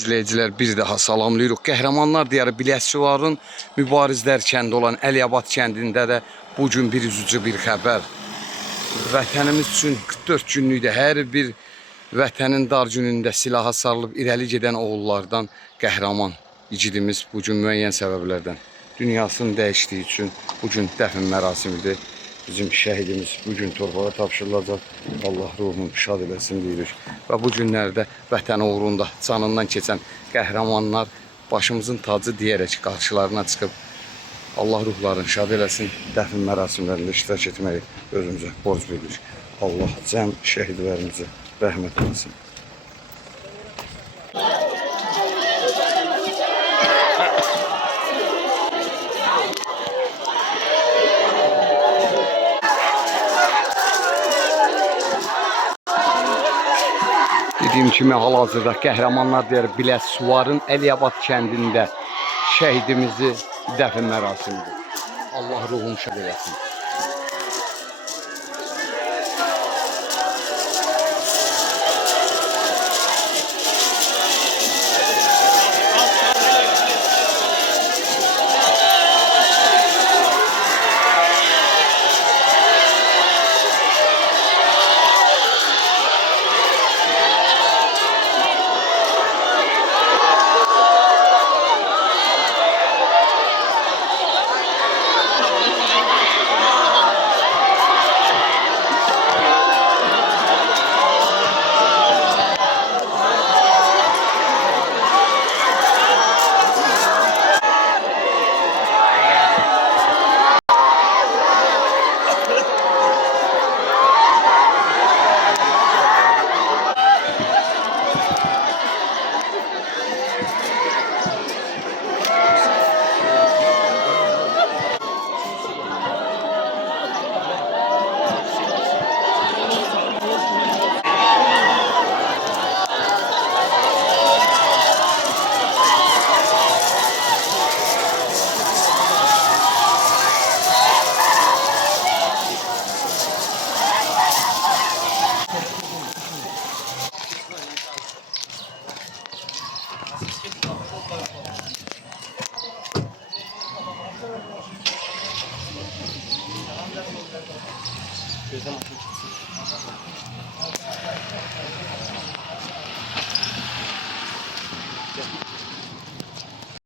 İzləyicilər bir daha salamlayırıq. Qəhrəmanlar diyarı Biləsuvarın Mübarizlər kəndi olan Əliyabad kəndində də bugün bir üzücü bir xəbər. Vətənimiz üçün 44 günlükdə hər bir vətənin dar günündə silaha sarılıb irəli gedən oğullardan qəhrəman icidimiz bugün müəyyən səbəblərdən dünyasını dəyişdiyi üçün bugün dəfn mərasimidir. Bizim şəhidimiz bugün torpağa tapşırılacaq. Allah ruhunu şad eləsin deyirik. Və bu günlərdə vətən uğrunda canından keçən qəhrəmanlar başımızın tacı deyərək qarşılarına çıxıb Allah ruhlarını şad eləsin. Dəfn mərasimlərində iştirak etməyi özümüzə borc bilirik. Allah cəm şəhidlərimizə rəhmət eləsin. Dediyim kimi hal-hazırda qəhrəmanlar deyər Biləsuvarın Əliyabad kəndində şəhidimizi dəfn mərasimidir. Allah ruhunu şad eləsin.